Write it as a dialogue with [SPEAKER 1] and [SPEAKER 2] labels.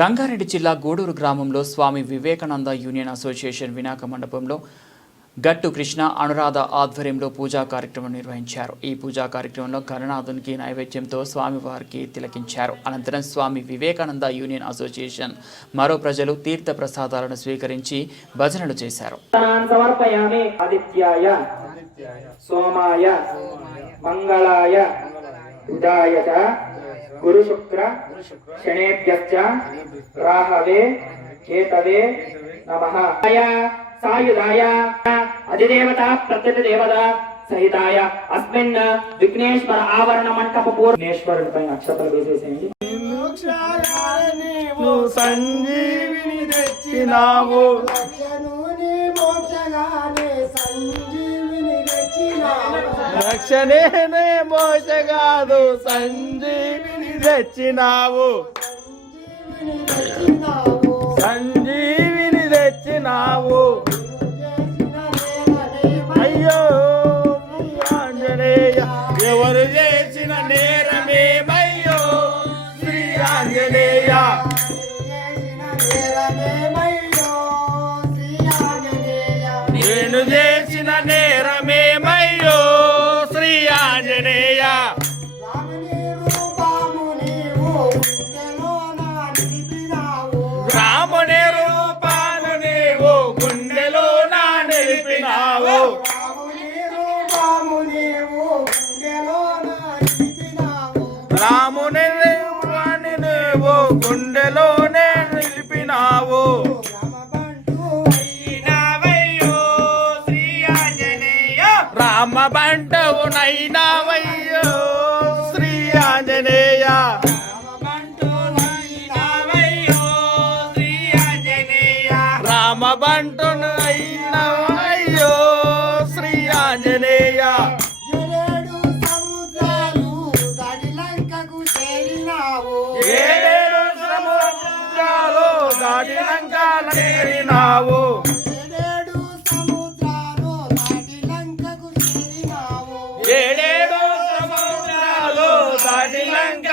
[SPEAKER 1] రంగారెడ్డి జిల్లా గూడూరు గ్రామంలో Swami Vivekananda union association వినాక మండపంలో గట్టు కృష్ణ అనురాధ ఆధ్వర్యంలో పూజా కార్యక్రమం నిర్వహించారు. ఈ పూజా కార్యక్రమంలో గణనాథునికి నైవేద్యంతో స్వామివారికి తిలకించారు. అనంతరం స్వామి వివేకానంద యూనియన్ అసోసియేషన్ మరో ప్రజలు తీర్థ ప్రసాదాలను స్వీకరించి భజనలు చేశారు.
[SPEAKER 2] సోమాయ మంగళాయ గురు శుక్ర శనేభ్యశ్చ రాహవే కేతవే నమః. సాయుధాయ అధిదేవత ప్రత్యతి దేవత సహితాయ. అస్మిన్ విఘ్నేశ్వర ఆవరణ మంటప పూర్ణేశ్వరుడి పైన అక్షతలు వేసేసేయండి.
[SPEAKER 3] నీవు సంజీవిని తెచ్చినావు.
[SPEAKER 4] సంజీవిని తెచ్చినావు.
[SPEAKER 3] రక్షణేనే మోసగాదు సంజీవిని తెచ్చినావు.
[SPEAKER 4] సంజీవిని తెచ్చినావు.
[SPEAKER 3] అయ్యో ఆంజనేయ ఎవరు చేసిన నేరమేమయ్యో శ్రీ ఆంజనేయ
[SPEAKER 4] చేసిన నేరమేమయ్యో శ్రీ ఆంజనేయ
[SPEAKER 3] నేను చేసిన నేరమేమయ్యో
[SPEAKER 4] రాముని రూపము నీవు గుండెలోన నిలిపినావు.
[SPEAKER 3] రాముని రూపాన్ని నీవు చేరినావు.
[SPEAKER 4] ఏడేడు సముద్రాలు దాటి లంకకు చేరినావు.
[SPEAKER 3] ఏడేడు సముద్రాలు దాటి లంక